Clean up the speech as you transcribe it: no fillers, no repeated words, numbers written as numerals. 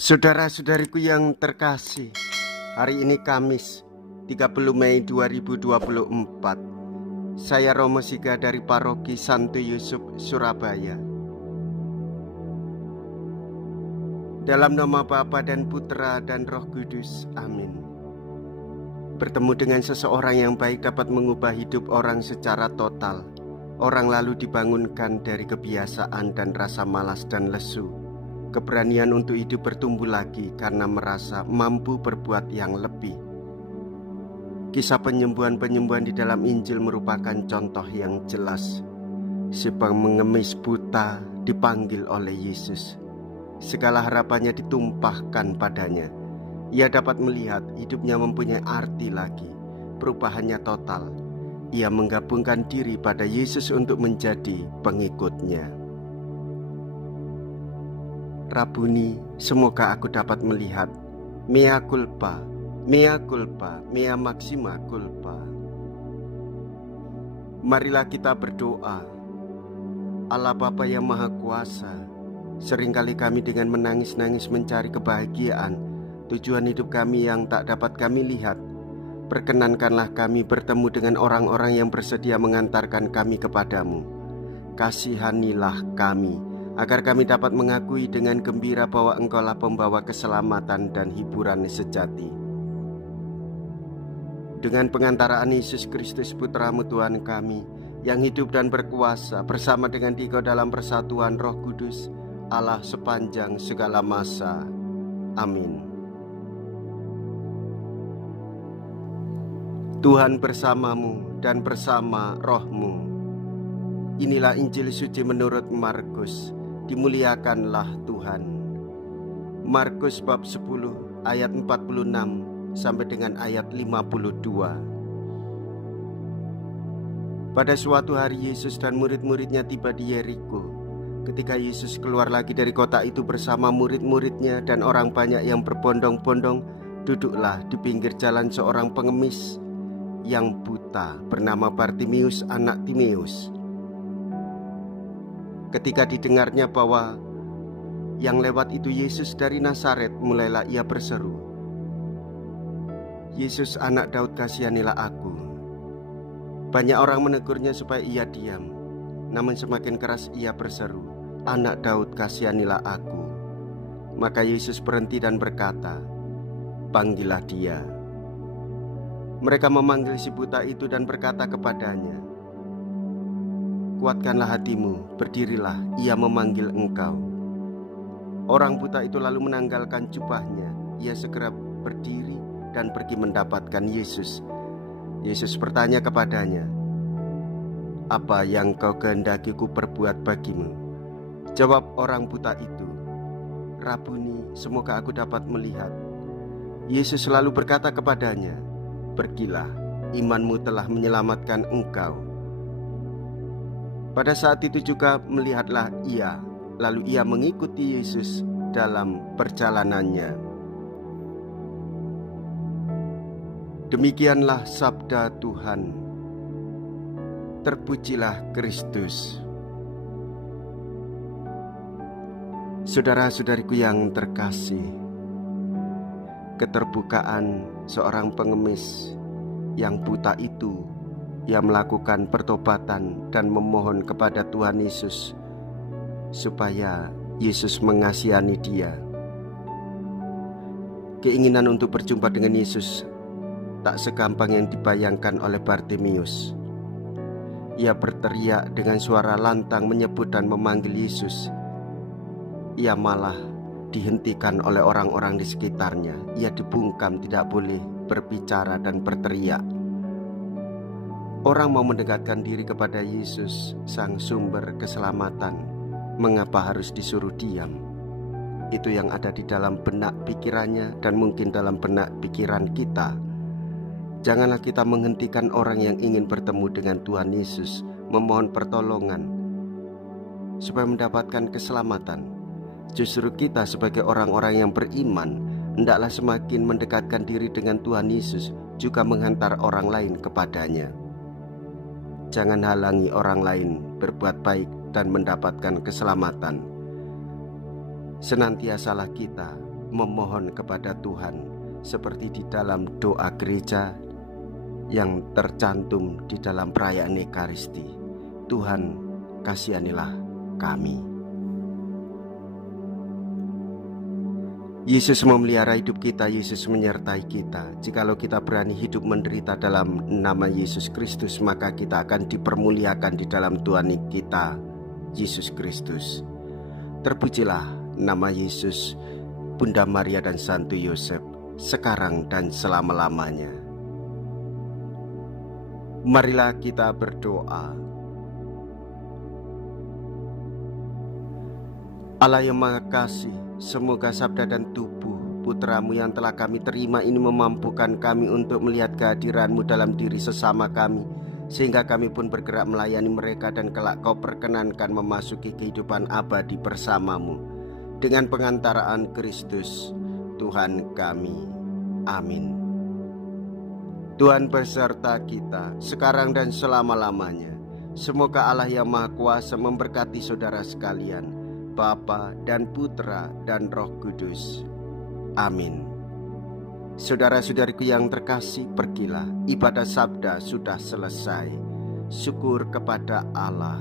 Saudara-saudariku yang terkasih, hari ini Kamis 30 Mei 2024. Saya Romo Siga dari Paroki Santo Yusuf, Surabaya. Dalam nama Bapa dan Putra dan Roh Kudus, amin. Bertemu dengan seseorang yang baik dapat mengubah hidup orang secara total. Orang lalu dibangunkan dari kebiasaan dan rasa malas dan lesu. Keberanian untuk hidup bertumbuh lagi karena merasa mampu berbuat yang lebih. Kisah penyembuhan-penyembuhan di dalam Injil merupakan contoh yang jelas. Si pengemis buta dipanggil oleh Yesus. Segala harapannya ditumpahkan padanya. Ia dapat melihat hidupnya mempunyai arti lagi. Perubahannya total. Ia menggabungkan diri pada Yesus untuk menjadi pengikutnya. Rabuni, semoga aku dapat melihat mea culpa, mea culpa, mea maxima culpa. Marilah kita berdoa. Allah Bapa yang Maha Kuasa, seringkali kami dengan menangis-nangis mencari kebahagiaan, tujuan hidup kami yang tak dapat kami lihat. Perkenankanlah kami bertemu dengan orang-orang yang bersedia mengantarkan kami kepadamu. Kasihanilah kami, agar kami dapat mengakui dengan gembira bahwa Engkaulah pembawa keselamatan dan hiburan sejati. Dengan pengantaraan Yesus Kristus Putra-Mu Tuhan kami, yang hidup dan berkuasa bersama dengan Dikau dalam persatuan Roh Kudus, Allah sepanjang segala masa. Amin. Tuhan bersamamu dan bersama rohmu. Inilah Injil suci menurut Markus. Dimuliakanlah Tuhan. Markus bab 10 ayat 46 sampai dengan ayat 52. Pada suatu hari Yesus dan murid-muridnya tiba di Yeriko. Ketika Yesus keluar lagi dari kota itu bersama murid-muridnya dan orang banyak yang berbondong-bondong, duduklah di pinggir jalan seorang pengemis yang buta bernama Bartimius anak Timeus. Ketika didengarnya bahwa yang lewat itu Yesus dari Nazaret, mulailah ia berseru, "Yesus anak Daud, kasihanilah aku." Banyak orang menegurnya supaya ia diam, namun semakin keras ia berseru, "Anak Daud, kasihanilah aku." Maka Yesus berhenti dan berkata, "Panggillah dia." Mereka memanggil si buta itu dan berkata kepadanya, "Kuatkanlah hatimu, berdirilah, ia memanggil engkau." Orang buta itu lalu menanggalkan jubahnya. Ia segera berdiri dan pergi mendapatkan Yesus. Yesus bertanya kepadanya, "Apa yang kau kehendaki ku perbuat bagimu?" Jawab orang buta itu, "Rabuni, semoga aku dapat melihat." Yesus lalu berkata kepadanya, "Pergilah, imanmu telah menyelamatkan engkau." Pada saat itu juga melihatlah ia, lalu ia mengikuti Yesus dalam perjalanannya. Demikianlah sabda Tuhan. Terpujilah Kristus. Saudara-saudariku yang terkasih, keterbukaan seorang pengemis yang buta itu, ia melakukan pertobatan dan memohon kepada Tuhan Yesus supaya Yesus mengasihani dia. Keinginan untuk berjumpa dengan Yesus tak segampang yang dibayangkan oleh Bartimius. Ia berteriak dengan suara lantang menyebut dan memanggil Yesus. Ia malah dihentikan oleh orang-orang di sekitarnya. Ia dibungkam, tidak boleh berbicara dan berteriak. Orang mau mendekatkan diri kepada Yesus, sang sumber keselamatan. Mengapa harus disuruh diam? Itu yang ada di dalam benak pikirannya dan mungkin dalam benak pikiran kita. Janganlah kita menghentikan orang yang ingin bertemu dengan Tuhan Yesus, memohon pertolongan supaya mendapatkan keselamatan. Justru kita sebagai orang-orang yang beriman, hendaklah semakin mendekatkan diri dengan Tuhan Yesus, juga menghantar orang lain kepadanya. Jangan halangi orang lain berbuat baik dan mendapatkan keselamatan. Senantiasalah kita memohon kepada Tuhan seperti di dalam doa gereja yang tercantum di dalam perayaan Ekaristi. Tuhan, kasihanilah kami. Yesus memelihara hidup kita, Yesus menyertai kita. Jikalau kita berani hidup menderita dalam nama Yesus Kristus, maka kita akan dipermuliakan di dalam Tuhan kita, Yesus Kristus. Terpujilah nama Yesus, Bunda Maria dan Santo Yosef, sekarang dan selama-lamanya. Marilah kita berdoa. Allah yang Maha Kasih, semoga sabda dan tubuh Putra-Mu yang telah kami terima ini memampukan kami untuk melihat kehadiran-Mu dalam diri sesama kami, sehingga kami pun bergerak melayani mereka dan kelak Kau perkenankan memasuki kehidupan abadi bersama-Mu. Dengan pengantaraan Kristus, Tuhan kami. Amin. Tuhan beserta kita, sekarang dan selama-lamanya. Semoga Allah yang Maha Kuasa memberkati saudara sekalian, Bapa dan Putra dan Roh Kudus. Amin. Saudara-saudariku yang terkasih, pergilah, ibadah sabda sudah selesai. Syukur kepada Allah.